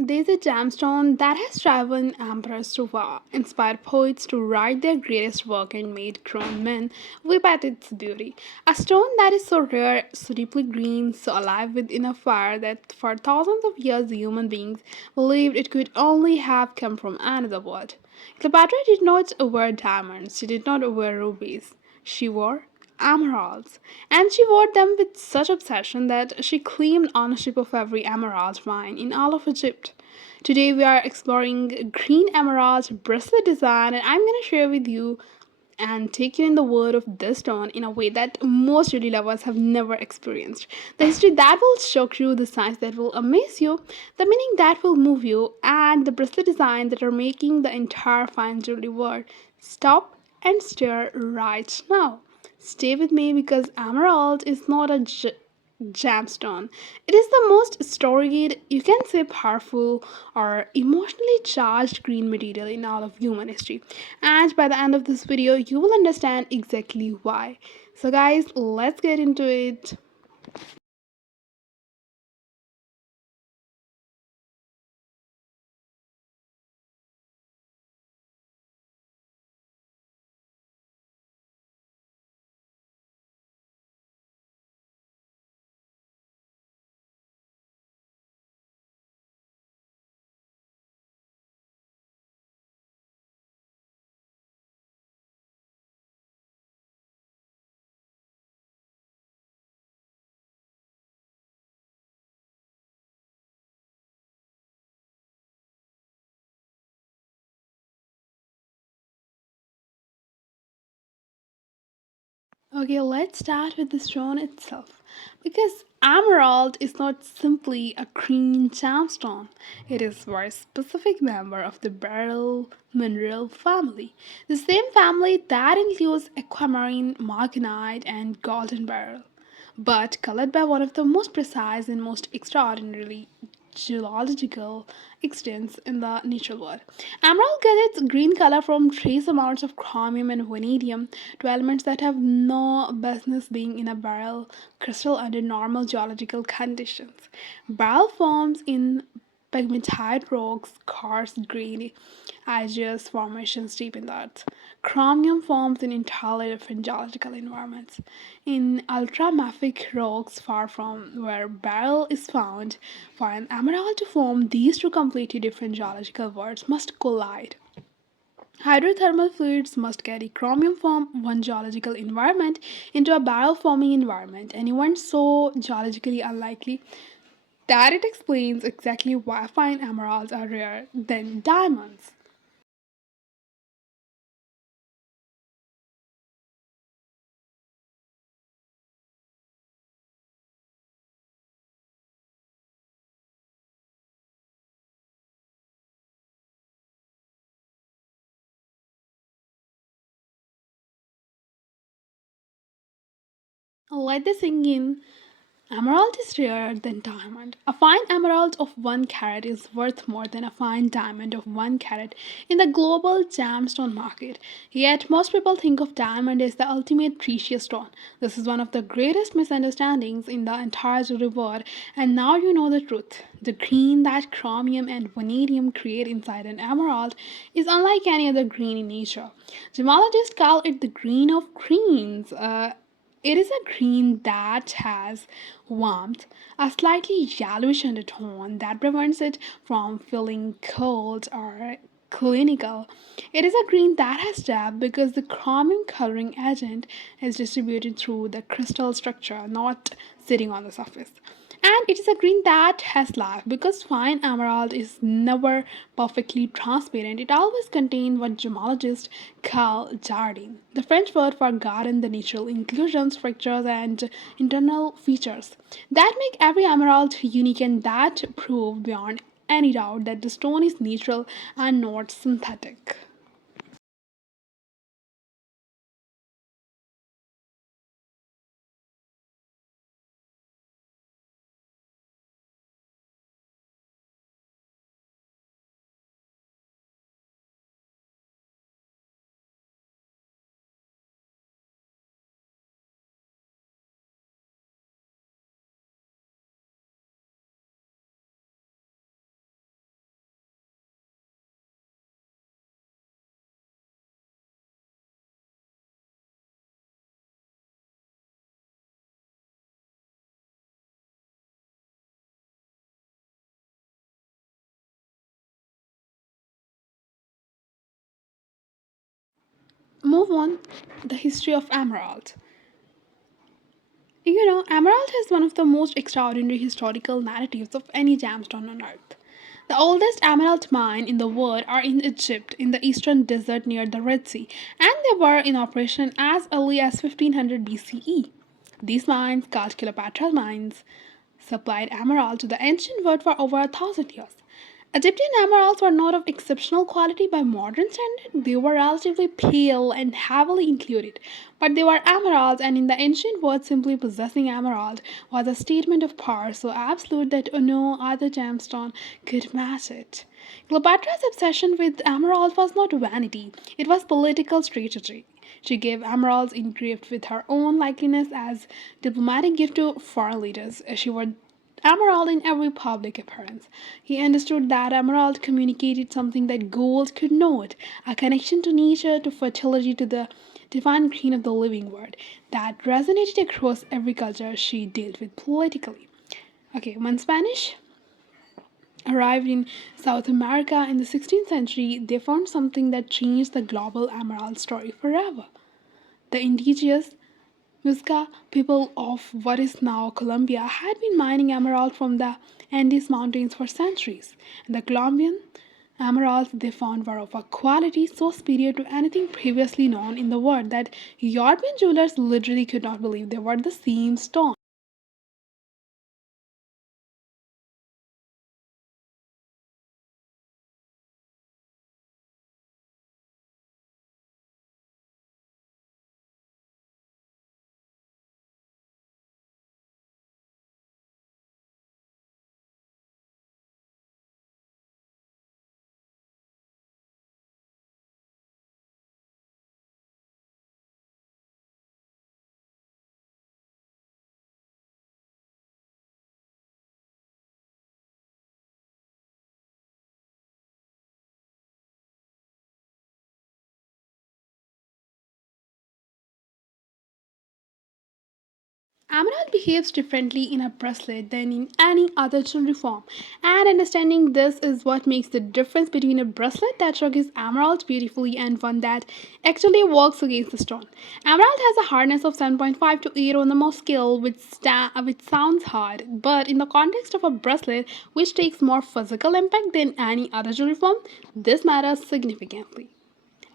There's a gemstone that has driven emperors to war, inspired poets to write their greatest work, and made grown men weep at its beauty. A stone that is so rare, so deeply green, so alive within a fire that for thousands of years human beings believed it could only have come from another world. Cleopatra did not wear diamonds, she did not wear rubies. She wore emeralds, and she wore them with such obsession that she claimed ownership of every emerald mine in all of Egypt. Today we are exploring green emerald bracelet design, and I'm going to share with you and take you in the world of this stone in a way that most jewelry lovers have never experienced. The history that will shock you, the science that will amaze you, the meaning that will move you, and the bracelet design that are making the entire fine jewelry world stop and stare right now. Stay with me because emerald is not a gemstone. It is the most storied, you can say powerful, or emotionally charged green material in all of human history. And by the end of this video, you will understand exactly why. So, guys, let's get into it. Okay, let's start with the stone itself. Because emerald is not simply a green gemstone, it is a very specific member of the beryl mineral family. The same family that includes aquamarine, marganite, and golden beryl, but colored by one of the most precise and most extraordinarily geological extents in the natural world. Emerald gets its green color from trace amounts of chromium and vanadium, two elements that have no business being in a beryl crystal under normal geological conditions. Beryl forms in pegmatite rocks, coarse grainy igneous formations deep in the earth. Chromium forms in entirely different geological environments. In ultramafic rocks far from where beryl is found, for an emerald to form, these two completely different geological worlds must collide. Hydrothermal fluids must carry chromium from one geological environment into a beryl forming environment, an event so geologically unlikely that it explains exactly why fine emeralds are rarer than diamonds. Let this sink in. Emerald is rarer than diamond. A fine emerald of 1 carat is worth more than a fine diamond of 1 carat in the global gemstone market. Yet, most people think of diamond as the ultimate precious stone. This is one of the greatest misunderstandings in the entire jewelry world, and now you know the truth. The green that chromium and vanadium create inside an emerald is unlike any other green in nature. Gemologists call it the green of greens. It is a green that has warmth, a slightly yellowish undertone that prevents it from feeling cold or clinical. It is a green that has depth because the chromium coloring agent is distributed through the crystal structure, not sitting on the surface. And it is a green that has life because fine emerald is never perfectly transparent. It always contains what gemologists call jardine, the French word for garden, the natural inclusions, structures, and internal features that make every emerald unique and that prove beyond any doubt that the stone is natural and not synthetic. move on, the history of emerald. Emerald is one of the most extraordinary historical narratives of any gemstone on earth. The oldest emerald mine in the world are in Egypt, in the eastern desert near the Red Sea, and they were in operation as early as 1500 BCE. These mines, called Cleopatra mines, supplied emerald to the ancient world for over 1,000 years. Egyptian emeralds were not of exceptional quality by modern standards. They were relatively pale and heavily included, but they were emeralds, and in the ancient world, simply possessing emerald was a statement of power so absolute that no other gemstone could match it. Cleopatra's obsession with emeralds was not vanity, it was political strategy. She gave emeralds engraved with her own likeness as diplomatic gift to foreign leaders. She wore emerald in every public appearance. He understood that emerald communicated something that gold could not, a connection to nature, to fertility, to the divine green of the living world that resonated across every culture she dealt with politically. Okay, when Spanish arrived in South America in the 16th century, they found something that changed the global emerald story forever. The indigenous Muisca people of what is now Colombia had been mining emerald from the Andes Mountains for centuries, and the Colombian emeralds they found were of a quality so superior to anything previously known in the world that European jewelers literally could not believe they were the same stone. Emerald behaves differently in a bracelet than in any other jewelry form, and understanding this is what makes the difference between a bracelet that showcases emerald beautifully and one that actually works against the stone. Emerald has a hardness of 7.5 to 8 on the Mohs scale, which sounds hard, but in the context of a bracelet, which takes more physical impact than any other jewelry form, this matters significantly.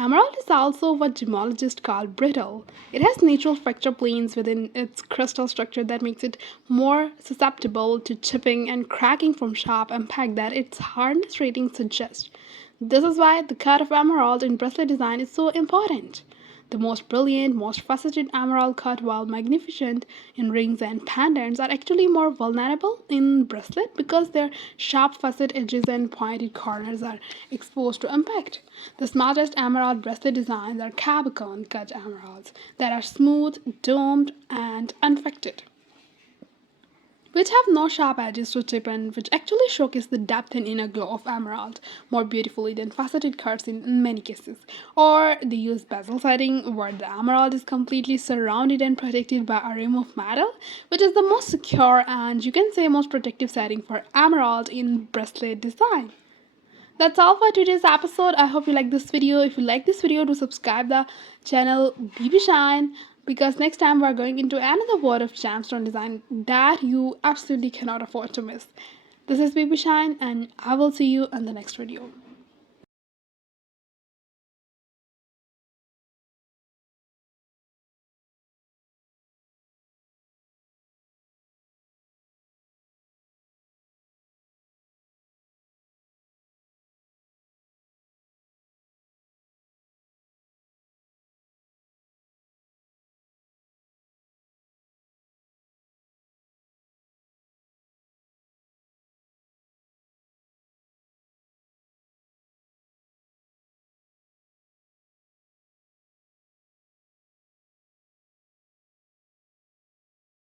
Emerald is also what gemologists call brittle. It has natural fracture planes within its crystal structure that makes it more susceptible to chipping and cracking from sharp impact that its hardness rating suggests. This is why the cut of emerald in bracelet design is so important. The most brilliant, most faceted emerald cut, while magnificent in rings and pendants, are actually more vulnerable in bracelet because their sharp facet edges and pointed corners are exposed to impact. The smartest emerald bracelet designs are cabochon cut emeralds that are smooth, domed, and unaffected, which have no sharp edges to chip and which actually showcase the depth and inner glow of emerald more beautifully than faceted cuts in many cases. Or they use bezel setting where the emerald is completely surrounded and protected by a rim of metal, which is the most secure and you can say most protective setting for emerald in bracelet design. That's all for today's episode. I hope you like this video. If you like this video, do subscribe the channel BB Shine because next time we're going into another world of gemstone design that you absolutely cannot afford to miss. This is BB Shine and I will see you in the next video.